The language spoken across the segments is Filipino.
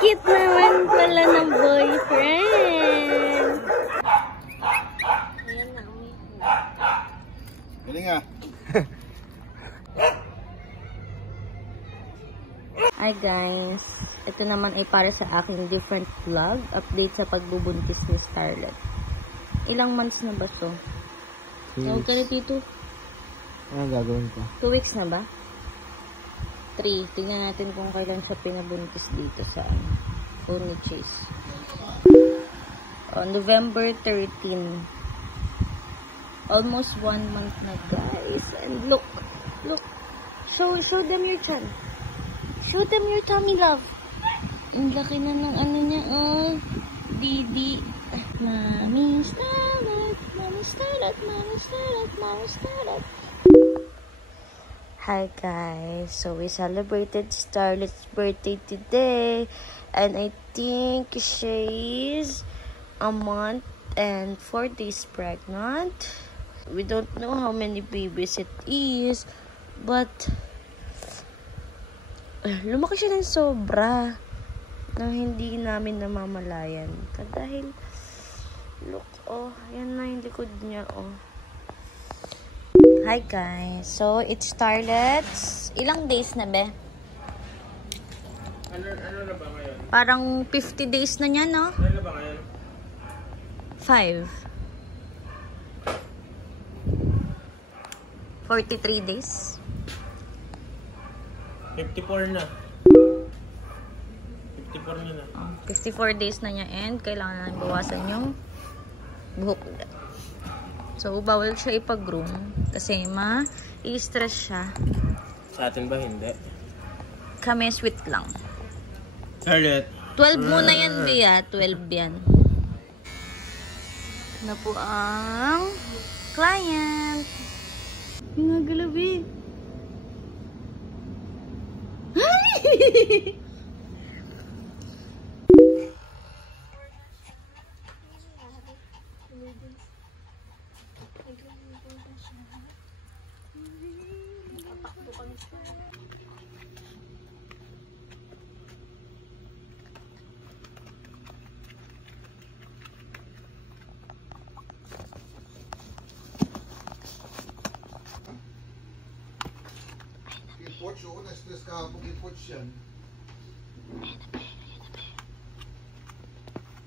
cute naman pala ng boyfriend. Ayan na, umiho. Galing ah. Hi guys, ito naman ay para sa aking different vlog, update sa pagbubuntis ni Scarlett. Ilang months na ba to? Tawag ka na dito? Ano gagawin ko? 2 weeks na ba? 3. Tingnan natin kung kailan siya pinabuntis dito sa Pony Chase. On November 13. Almost 1 month na guys. And look. Show them your chan. Show them your tummy, love. Ang laki na ng ano niya, oh. Didi. Mommy Scarlett, Mommy Scarlett, Mommy Scarlett, Mommy Scarlett. Hi guys. So we celebrated Scarlett's birthday today. And I think she's a month and 4 days pregnant. We don't know how many babies it is. But lumaki siya ng sobra na hindi namin namamalayan. Dahil, look, oh, yan na yung likod niya, oh. Hi guys, so it's Scarlett's. Ilang days na, be? Ano na ba ngayon? Parang 50 days na niya, no? Ano na ba ngayon? 5. 43 days. 54 na. 54 na. 54 days na niya and kailangan na bawasan yung buhok. So, bawal siya ipag-groom kasi i-stress siya. Sa atin ba hindi? Kami sweet lang. Scarlett. 12 muna yan, Bea. 12 yan. Na po ang client. Yung nga galabi.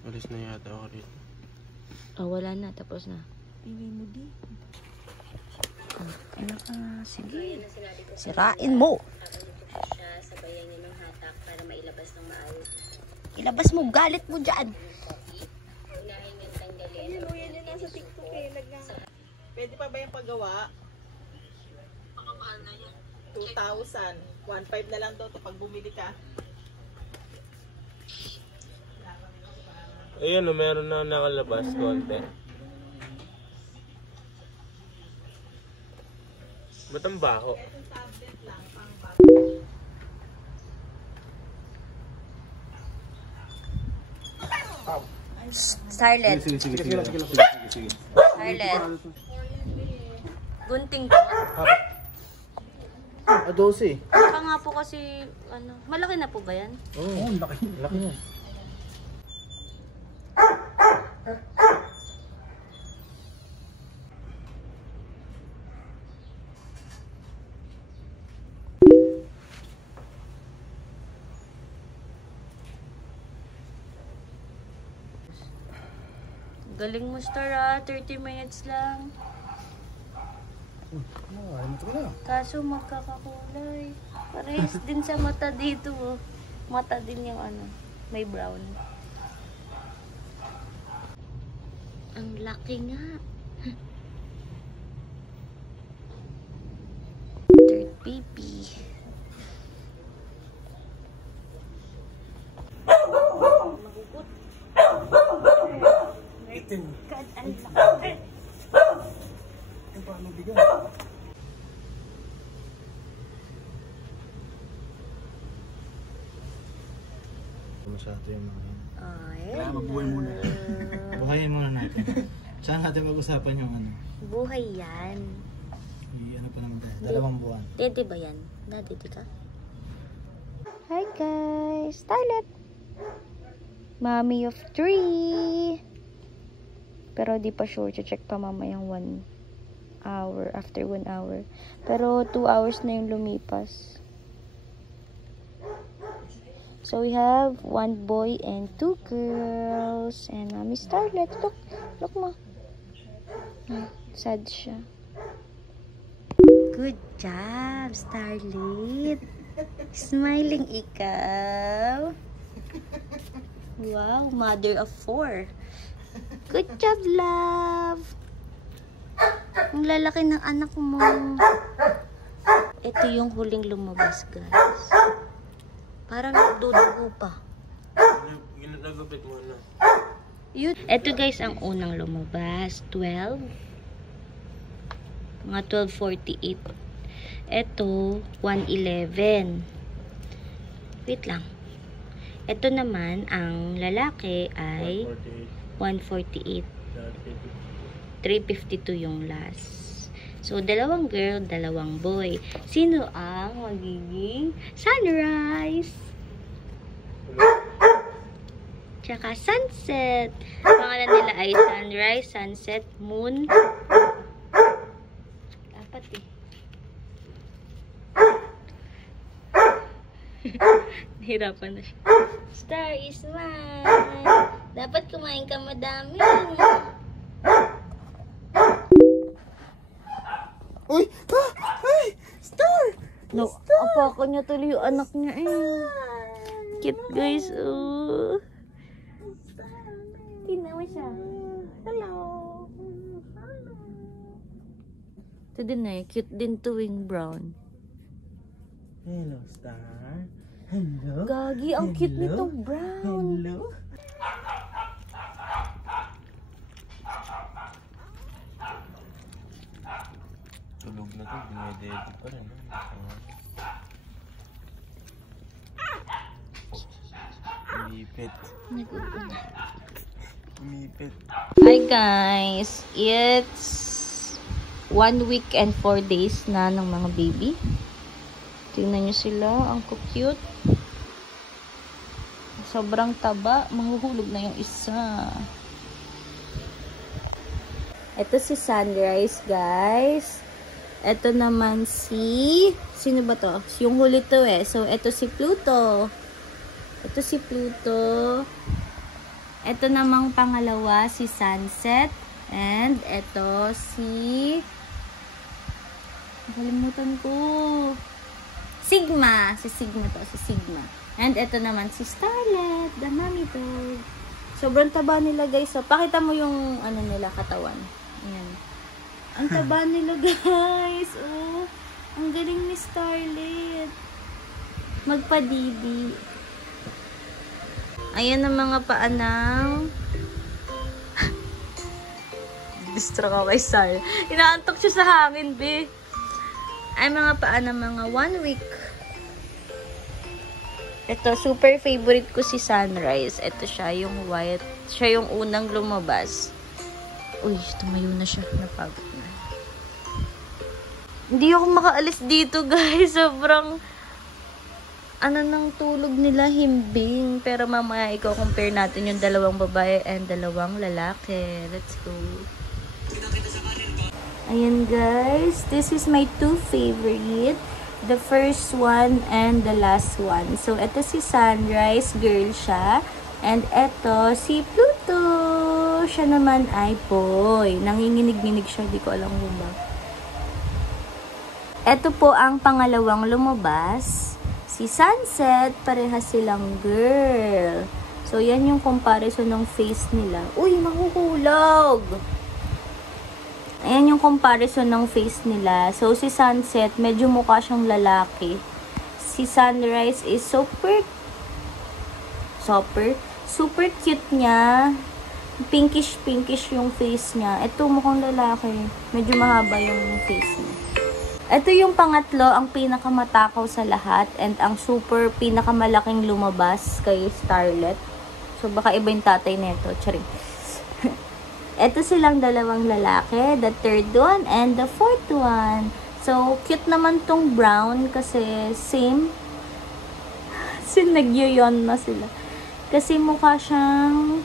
Alis na yata ako dito. Oh, wala na. Tapos na. Pili mo di. Ano ka nga? Sige. Sirain mo. Sabayan niya ng hatak para mailabas ng maayos. Ilabas mo. Galit mo dyan. Unahin yung tanggalin. Yan yung nasa TikTok eh. Pwede pa ba yung paggawa? Pakapahal na yan. 2,000. 1,500 na lang daw ito pag bumili ka. Ayan o, meron na nakalabas konti. Ba't ang baho? Scarlett. Sige. Scarlett. Gunting ko. 12. Baka nga po kasi, ano, malaki na po ba yan? Oo, laki yan. Galing mo, Star, 30 minutes lang. Kaso magkakakulay. Parehas din sa mata dito, oh. Mata din yung ano, may brown. Ang laki nga. Third baby. Magugot. Itim. God, ang laki. Ito paano bigan? Masyado yung mga yun. Ay, magbuhay muna. Buhayin muna natin. Saan natin mag-usapan yung ano? buhay yan. Ano pa naman tayo? 2 buwan. Dede ba yan? Dede ka? Hi guys! Scarlett! Mommy of 3. Pero di pa sure. Check pa mamayang 1 hour. After 1 hour. Pero 2 hours na yung lumipas. So we have 1 boy and 2 girls. And Mommy Starlet. Look. Look mo. Sad siya. Good job, Starlet. Smiling ikaw. Wow, mother of 4. Good job, love. Ang lalaki ng anak mo. Ito yung huling lumabas, guys. Parang nagdudugo pa. Ginagapit mo na. Ito, guys, ang unang lumabas. 12. Mga 12:48. Ito, 1:11. Wait lang. Ito naman, ang lalaki ay 1:48. 3:52 yung last. So, 2 girl, 2 boy. Sino ang magiging sunrise? Tsaka sunset. Pangalan nila ay sunrise, sunset, moon. Dapat eh. Hirapan na siya. Star is mine. Dapat kumain ka madami. Uy! Ay! Star! No, apakan niya tuloy yung anak niya eh. Cute guys. Oh. Tingnan mo siya. Hello. Ito din eh. Cute din to wing brown. Hello, Star. Hello. Gagi, ang cute nito brown. Hello. Tulog na to, dinededit pa rin. Umipit. Umipit. Hi guys, it's 1 week and 4 days na ng mga baby. Tingnan nyo sila, ang cute. Sobrang taba, mahuhulog na yung isa. Ito si Sunrise, guys. Ito naman si... Sino ba to? Yung huli to eh. So, ito si Pluto. Ito si Pluto. Ito namang pangalawa, si Sunset. And ito si... Nakalimutan ko. Sigma. Si Sigma to. Si Sigma. And ito naman si Starlet. The mommy dog. Sobrang taba nila, guys. So, pakita mo yung ano nila, katawan. Ayan. Ang taba nila, guys. Oh, ang galing ni Starlet. Magpa-dibi. Ayan ang mga paanang. Distract ako kay Star. Inaantok siya sa hangin, be. Ay, mga paanang mga 1 week. Ito, super favorite ko si Sunrise. Ito siya, yung white. Siya yung unang lumabas. Uy, tumayo na siya. Napagod na. Hindi ako makaalis dito, guys. Sobrang ano ng tulog nila, himbing. Pero mamaya i-compare natin yung 2 babae and 2 lalaki. Let's go. Ayan, guys. This is my 2 favorite. The first one and the last one. So, ito si Sunrise. Girl siya. And ito si Pluto. Siya naman ay boy. Nanginginig-nginig siya. Di ko alam kung ba. Ito po ang pangalawang lumabas. Si Sunset, parehas silang girl. So, yan yung comparison ng face nila. Uy, nahuhulog! Ayan yung comparison ng face nila. So, si Sunset, medyo mukha siyang lalaki. Si Sunrise is super cute niya. Pinkish yung face niya. Ito, mukhang lalaki. Medyo mahaba yung face niya. Ito yung pangatlo, ang pinakamatakaw sa lahat and ang super pinakamalaking lumabas kay Starlet. So, baka iba yung tatay nito. Charing. Ito silang 2 lalaki, the third one and the fourth one. So, cute naman tong brown kasi same. Nagyoyon na sila. Kasi mukha siyang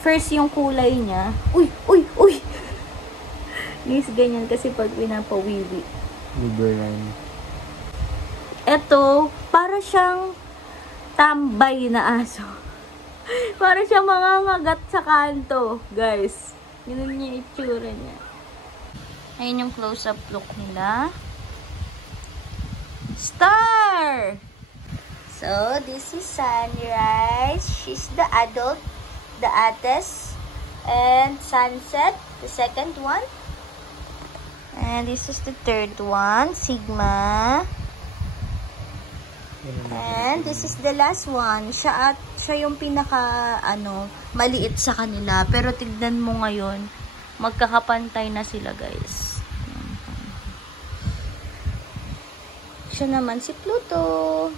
first yung kulay niya. Uy! Uy! Uy! Guys, ganyan kasi pag pinapawiwi. Liberine. Ito, para siyang tambay na aso. Para siyang mangangagat sa kanto, guys. Ganun yung itsura niya. Ayun yung close-up look nila. Star! So, this is Sunrise. She's the adult, the Ates. And Sunset, the second one. And this is the third one, Sigma. And this is the last one. Siya yung pinaka, maliit sa kanila. Pero tignan mo ngayon, magkakapantay na sila, guys. Siya naman si Pluto.